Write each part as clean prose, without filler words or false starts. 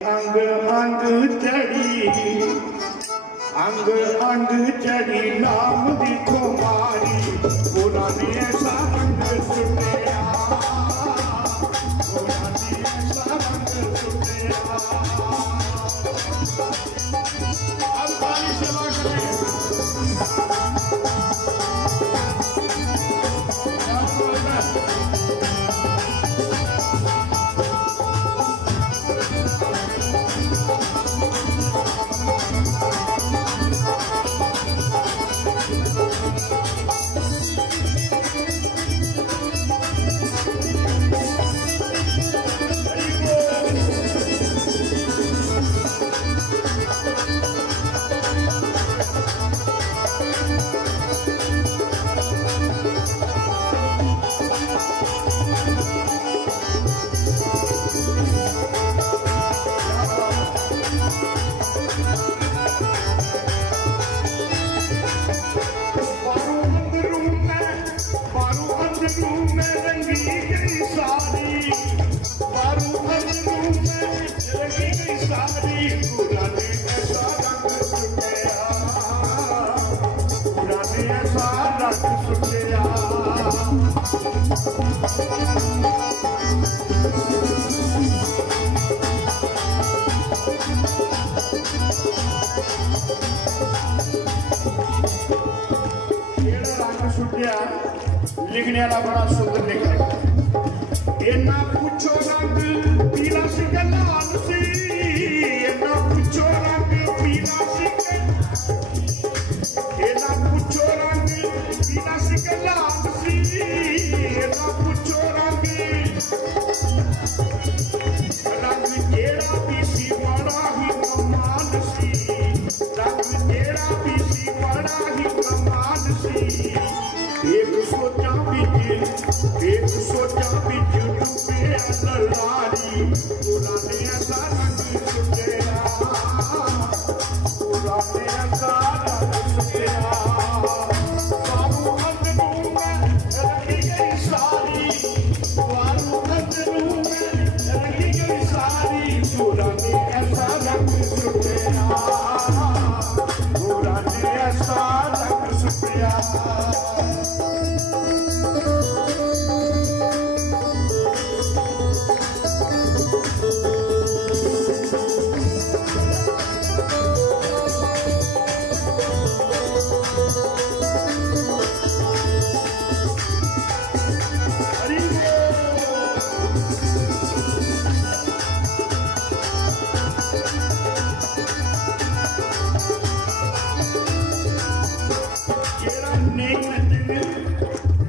अंग अंग चढ़ी अंग अंग चढ़ी नाम दी खुमारी पुरानी ऐसा रंग सुटिया पुरानी ऐसा रंग सुटिया। अब ताली सेवा करें। लिखने वाला बड़ा सुंदर लिखा इन्ना पूछो रंग पीला सिंह लाल सी इन्ना पूछो रंग पीला सिंह इन्ना पूछो रंग पीला सिंह लाल सी इन्ना पूछो रंग जेड़ा भी सी बड़ा ही कमाल सी रंग जेड़ा भी सी बड़ा ही कमाल सी। एक सोचा बिच डूबे ललारी पुराने ऐसा रंग सुटिया पुराने ऐसा रंग सुटिया। बारू अंदरू में रंगी गई सारी बारू अंदरू में रंगी गई सारी पुराने ऐसा रंग सुटिया पुराने ऐसा रंग सुटिया।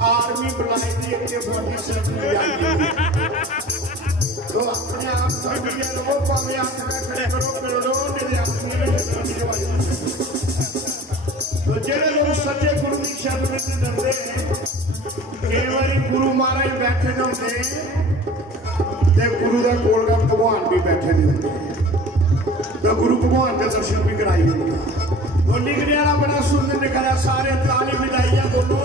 आर्मी बुलाई थी इतने बड़ी तो अपने आप लोगों को हमें खड़े करो करो तो जेड़े लोग सच्चे गुरु की शरण में डरते कई बार गुरु महाराज बैठे होंगे ते गुरु का कोल का भगवान भी बैठे नहीं होंगे तो गुरु भगवान के दर्शन भी कराई होंगे। तो लिखने वाला बड़ा सुंदर लिखा सारे ताली बजाइए बोलो।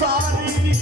सारी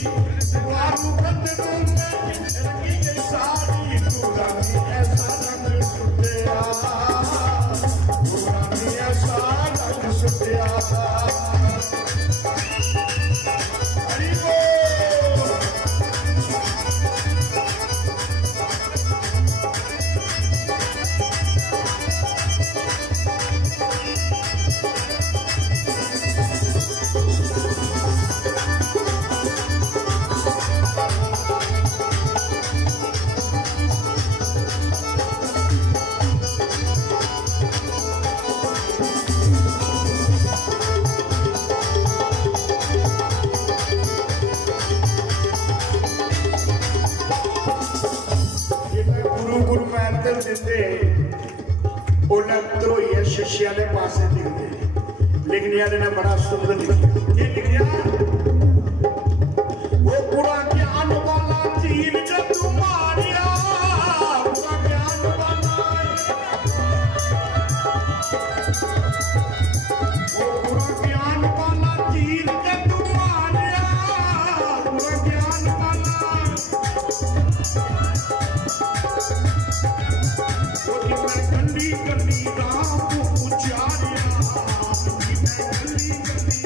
ਬਚਨ ਦਿੰਦੇ ਉਹਨਾਂ ਧਰੋਈਏ ਸ਼ਿਸ਼ਿਆਂ ਦੇ ਪਾਸੇ ਦਿਖਦੇ ਲਿਖਣ ਵਾਲੇ ਨੇ ਬੜਾ ਸੁੰਦਰ ਲਿਖਿਆ ਇਹ ਲਿਖਿਆ ਉਹ ਪੂਰਾ ਗਿਆਨ ਵਾਲਾ ਤੀਰ ਜਦੂ ਮਾਰਿਆ ਪੂਰਾ ਗਿਆਨ ਵਾਲਾ ਉਹ ਪੂਰਾ ਗਿਆਨ ਵਾਲਾ ਤੀਰ ਜਦੂ ਮਾਰਿਆ ਪੂਰਾ ਗਿਆਨ ਵਾਲਾ ਉਹ ਮੈਂ ਕੰਡੀ ਕੰਡੀ ਰਾਮ ਉਚਾਰਿਆ ਮੈਂ ਕੰਡੀ ਕੰਡੀ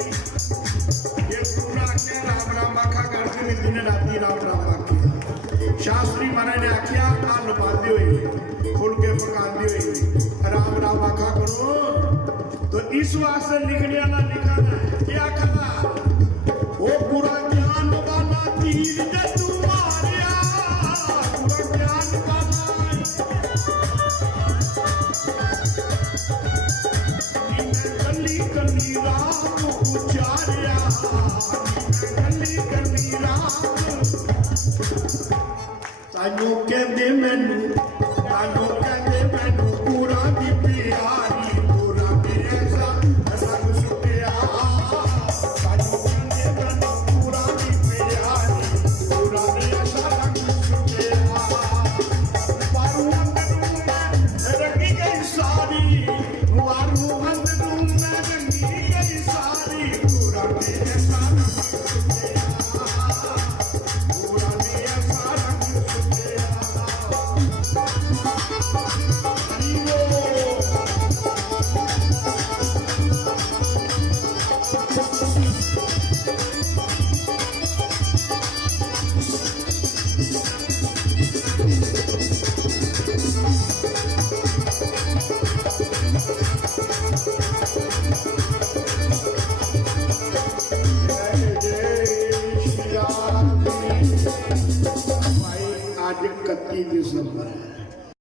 ਇਹ ਪੂਰਾ ਕੇ ਰਾਮ ਰਾਮ ਆਖਾ ਕਰਦੇ ਨੇ ਦਿਨ ਰਾਤੀ ਰਾਮ ਰਾਮ ਆਖਿਆ ਸ਼ਾਸਤਰੀ ਮਹਾਰਾਜ ਨੇ ਆਖਿਆ ਆ ਲਪਾਉਂਦੇ ਹੋਏ ਫੁਲਕੇ ਪਕਾਉਂਦੇ ਹੋਏ ਰਾਮ ਰਾਮ ਆਖਾ ਕਰੋ तो इस वास्ते लिखने वाला लिखा है क्या कहा वो पूरा ज्ञान वाला तीर जे तू मारिया पूरा ज्ञान वाला कली कली राम उचारिया कली कली राम तानू कहंदे मैनू पूरा दी प्यारी पूरा दी ऐसा रंग सुटिया तानू कहंदे मैनू पूरा दी प्यारी पूरा दी ऐसा रंग सुटिया मारू अंदरू मैं रंगी गई सारी मारू अंदरू मैं रंगी